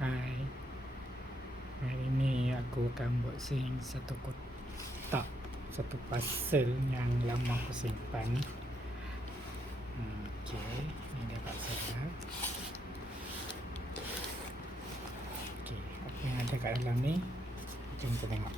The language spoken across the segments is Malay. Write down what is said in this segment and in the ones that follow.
Hai, hari ni aku akan unboxing satu kotak, satu parcel yang lama aku simpan. Okey, ni dia parcel dia. Okey, apa yang ada kat dalam ni? Jom kita tengok.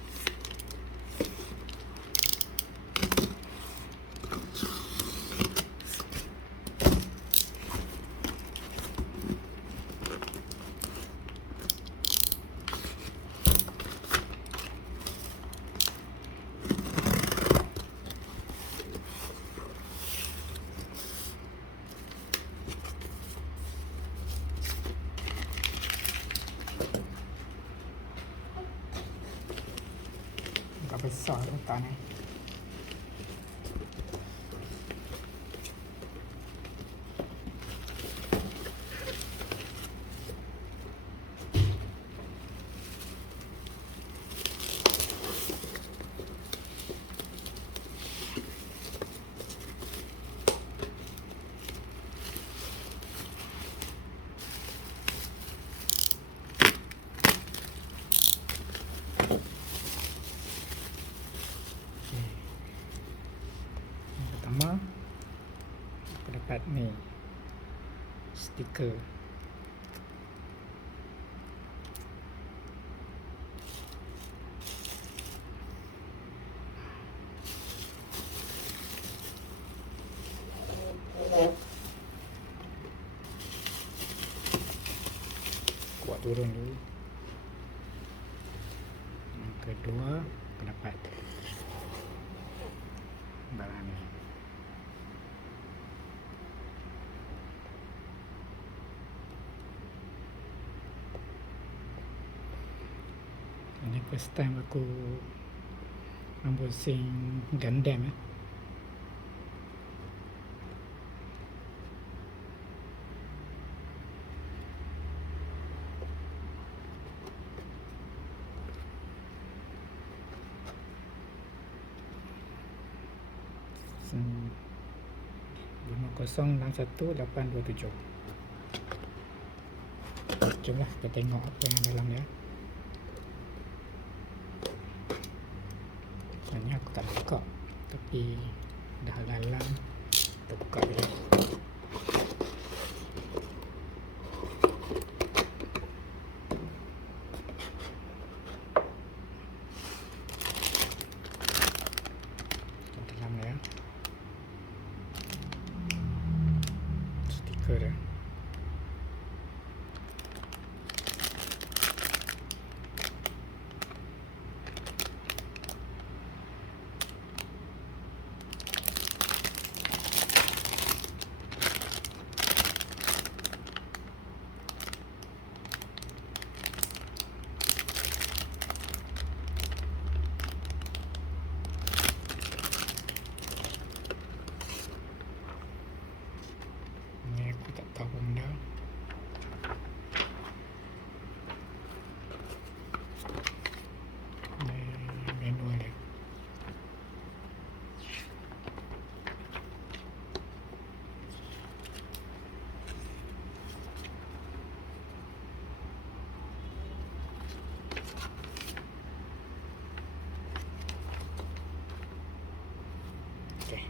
Agak besar kotak ni. Yang pertama, aku dapat ni stiker. Buat turun dulu. Yang kedua, aku dapat barang ni. Ini first time aku unboxing Gundam . Hmm, 5061-827. Jomlah kita tengok apa yang dalam dia. Sebenarnya aku tak buka, tapi dah lalang kita buka dia. Kat dalam dia stiker dia. Ni aku tak tahu benda. Ni manual dia. Okey.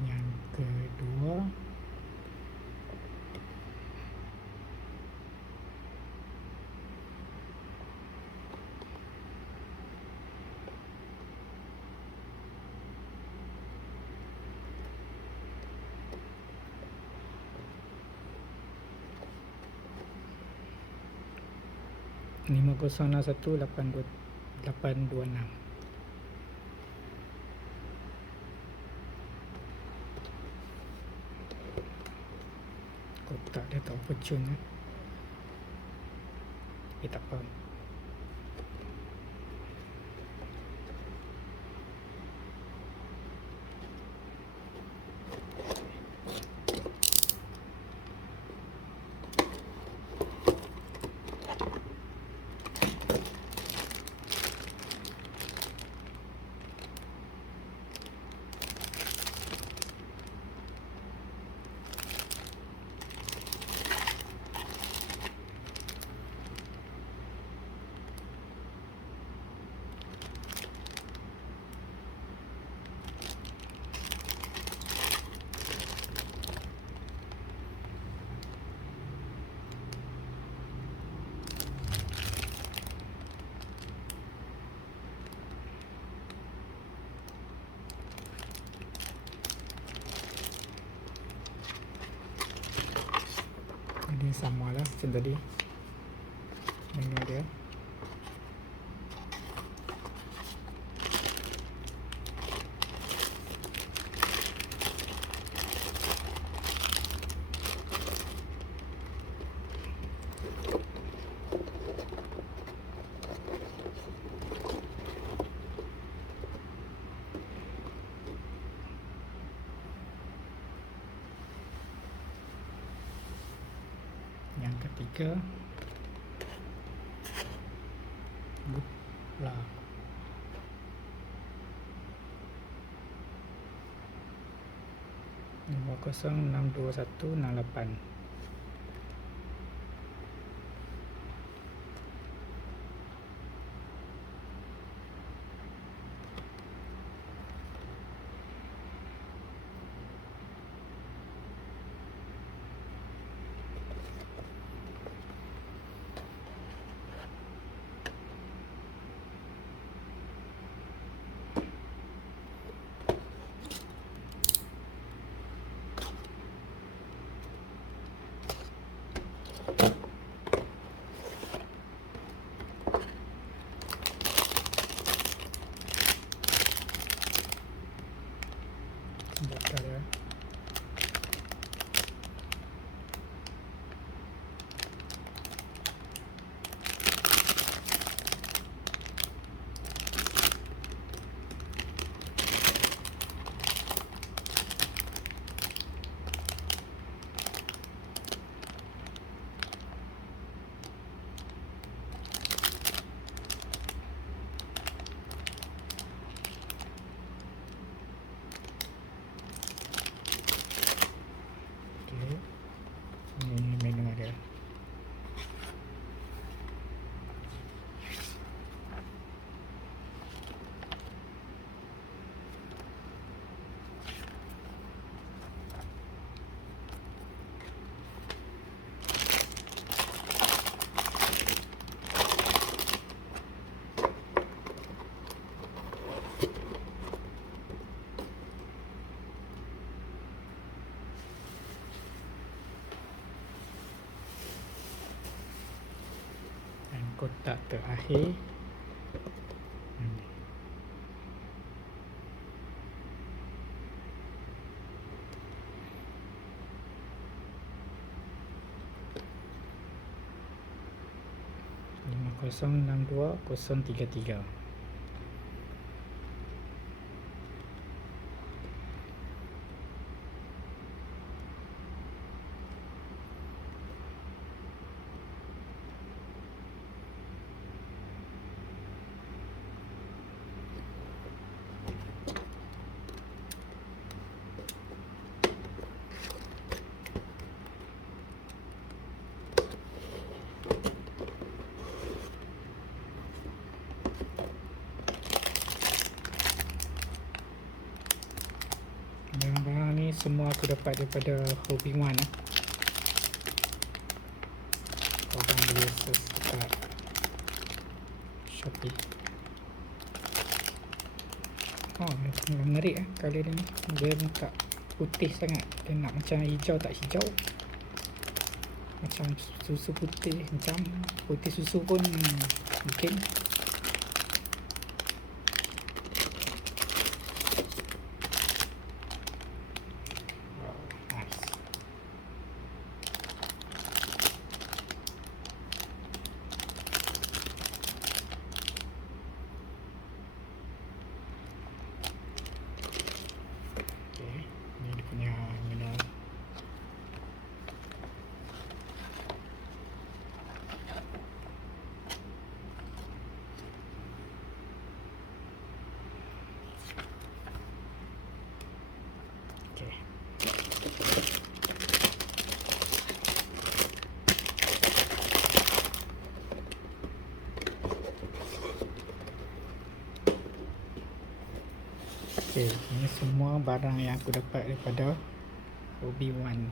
Yang kedua, ni 5061-826. Kotak dia tak opportune . Tak apa. question tadi. Ini dia. Yang ketiga, good luck. 506218. Sebentar ya. Okey. Ini menu dia. Dan kotak terakhir. Ini. Lima 062-033. Barang-barang ni semua aku dapat daripada Hobby One. Korang boleh search dekat Shopee. Oh, menarik kali ni. Dia tak putih sangat. Dia nak macam hijau tak hijau. Macam susu putih. Macam putih susu pun mungkin. Nice. Okay, ni dia punya menu. Okay. Okay, ini semua barang yang aku dapat daripada Hobby One.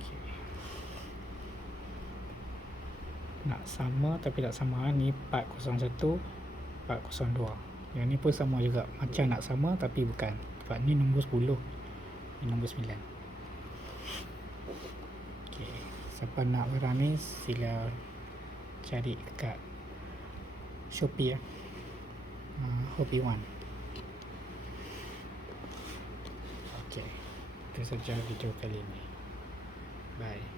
Okay. Nak sama tapi tak sama. Ni 401, 402. Yang ni pun sama juga. Macam nak sama tapi bukan. Sebab ni nombor 10. nombor 9. Okay. Siapa nak barang ni sila cari dekat Shopee ya. Hope you want. Okay. Itu saja video kali ini. Bye.